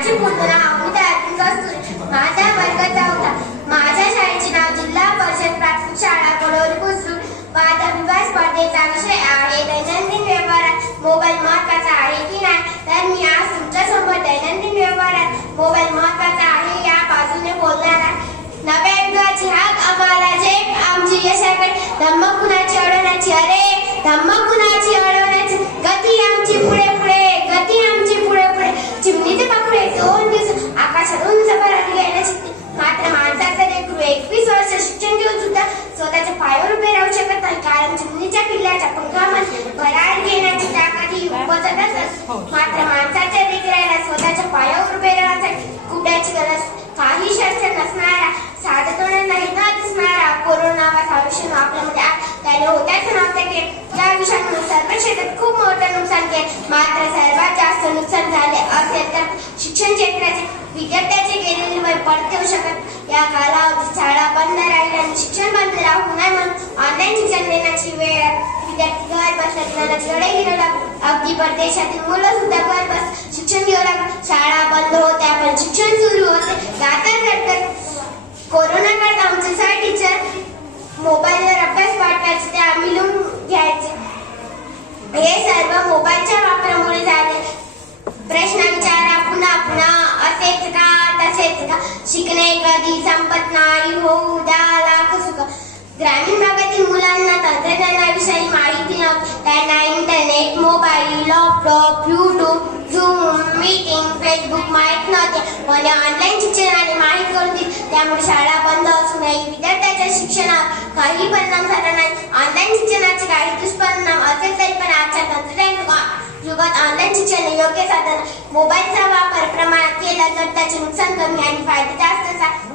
माझी पूर्ण नाव अमिता अर्जुन माझ्या वर्गाचा होता माझ्या शाळेचे नाव जिल्हा परिषद प्राथमिक शाळा कडोली वाद वादविवाद स्पर्धेचा विषय आहे दैनंदिन व्यवहारात मोबाईल महत्त्वाचा आहे की नाही तर मी आज तुमच्यासमोर दैनंदिन व्यवहारात मोबाईल महत्त्वाचा आहे या बाजूने बोलणार आहे नव्या युगाची हाक आम्हाला जे आमची यशाकडे धम्म कुणाची अडवण्याची अरे धम्म कुणाची अडवण्याची गती आमची पुढे नुकसान झाले. असेल तर शिक्षण क्षेत्राचे विद्यार्थ्याचे गेलेले वय परत येऊ शकत. या कालावधीत शाळा बंद राहील आणि शिक्षण बंद राहू नये म्हणून ऑनलाईन शिक्षण देण्याची वेळ विद्यार्थी घर बसल्या ज्ञानाचे गडे घेऊ लागले अगदी परदेशातील मुलं सुद्धा घर बस शिक्षण घेऊ लागले. शाळा बंद होत्या पण शिक्षण सुरू होते. आता करतात कोरोना काळात आमचे सर टीचर मोबाईलवर अभ्यास पाठवायचे ते आम्ही लिहून घ्यायचे. हे सर्व मोबाईलच्या वापरामुळे झाले. प्रश्न विचारा पुन्हा पुन्हा असेच का तसेच का शिकणे कधी संपत नाही होऊ द्या लाख सुख ग्रामीण भागातील मुलांना तंत्रज्ञानाविषयी माहिती नव्हती त्यांना internet mobile laptop YouTube Zoom meeting Facebook माहीत नव्हते मला ऑनलाईन शिक्षणाने माहीत करून दिली त्यामुळे शाळा बंद असूनही विद्यार्थ्याच्या शिक्षणावर काही परिणाम झाला नाही ऑनलाईन शिक्षणाचे काही दुष्परिणाम असेल तरी पण आजच्या तंत्रज्ञान युगात ऑनलाईन शिक्षण योग्य साधन मोबाईलचा वापर प्रमाणात केला तर त्याचे नुकसान कमी आणि फायदे जास्त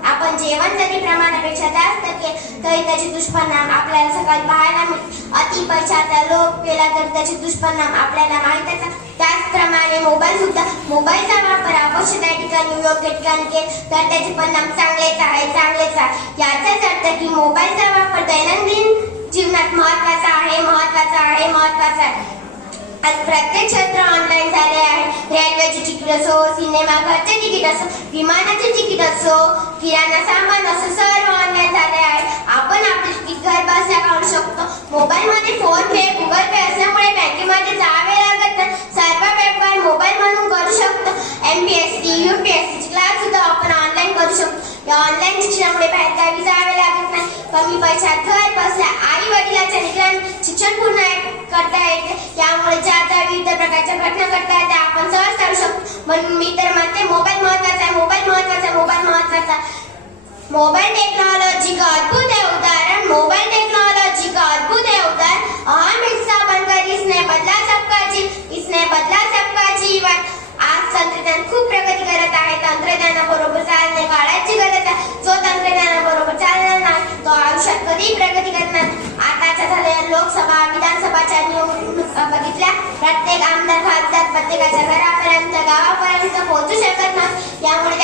आपण जेवण जरी प्रमाणापेक्षा जास्त केले तरी त्याचे दुष्परिणाम आपल्याला सकाळी पाहायला मिळते अति पैशाचा लोभ केला तर त्याचे दुष्परिणाम आपल्याला माहीत असतात त्याचप्रमाणे मोबाईल सुद्धा मोबाईलचा वापर आवश्यक त्या ठिकाणी योग्य ठिकाणी केले तर त्याचे परिणाम चांगलेच आहे चांगलेच आहे याचाच अर्थ की मोबाईलचा वापर दैनंदिन जीवनात महत्त्वाचा आहे महत्त्वाचा आहे महत्त्वाचा आहे. आज प्रत्येक क्षेत्र ऑनलाईन झाले आहे रेल्वेचे तिकीट असो सिनेमा घरचे तिकीट असो विमानाचे तिकीट असो किराणा सामान असो सर्व ऑनलाईन झाले आहे आपण आपले तिकीट घर बसल्या काढू शकतो. मोबाईल मध्ये फोन पे गुगल पे असल्यामुळे बँकेमध्ये जावे लागत नाही. सर्व व्यवहार मोबाईल मधून करू शकतो. एमपीएससी युपीएससी क्लास सुद्धा आपण ऑनलाईन करू शकतो. या ऑनलाईन शिक्षणामुळे बाहेरगावी जावे लागत नाही. कमी पैशात घर बसल्या आई वडिलाच्या लेकरांना शिक्षण पूर्ण करता येते यामुळे ज्या ज्या विविध प्रकारच्या घटना करता येते आपण सहज करू शकतो म्हणून मी तर म्हणते मोबाईल महत्त्वाचा आहे मोबाईल महत्त्वाचा आहे मोबाईल महत्त्वाचा आहे मोबाइल टेक्नोलॉजी का अद्भुत है उदाहरण मोबाइल टेक्नोलॉजी का अद्भुत है उदाहरण। अहम हिस्सा बनकर इसने बदला सबका जीव इसने बदला सबका जीवन। आज तंत्रज्ञान खूप प्रगती करत आहे तंत्रज्ञानाबरोबर चालणे काळाची गरज आहे। जो तंत्रज्ञानाबरोबर चालणार नाही तो आयुष्यात कधी प्रगती करणार नाही. आताच्या झालेल्या लोकसभा विधानसभाच्या निवडणुका बघितल्या प्रत्येक आमदार खासदार प्रत्येकाच्या घरापर्यंत गावापर्यंत पोहोचू शकत नाही. यामुळे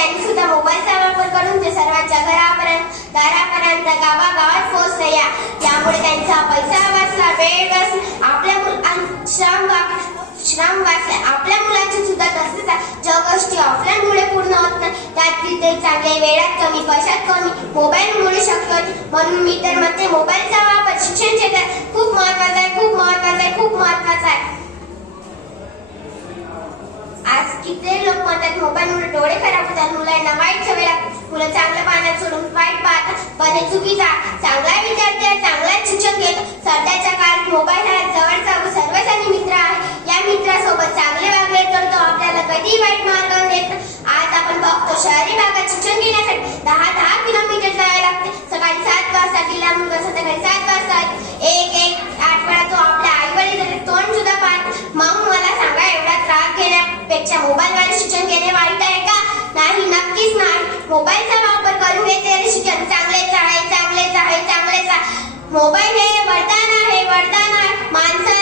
सर्वांच्या घरापर्यंत दारापर्यंत गावागावात पोहोचले या यामुळे त्यांचा पैसा वाचला वेळ वाचला आपल्या श्रम श्रम वाचले आपल्या मुलांचे सुद्धा तसेच ज्या गोष्टी ऑफलाईनमुळे पूर्ण होत नाही. त्यात ते चांगले वेळात कमी पैशात कमी मोबाईलमुळे शक्य होते म्हणून मी तर म्हणते मोबाईलचा वापर शिक्षण क्षेत्रात खूप महत्त्वाचा आहे खूप महत्त्वाचा आहे खूप महत्त्वाचा आहे. आज किती लोक म्हणतात मोबाईलमुळे डोळे खराब होतात. मुलांना वाईट सवय लागते फुलं चांगलं पाण्यात सोडून वाईट पाहतात पण हे चुकीचा मोबाईलचा वापर करू हे ते शिक्षण चांगलेच आहे चांगलेच आहे चांगलेच आहे मोबाईल हे वरदान आहे वरदान आहे. माणसं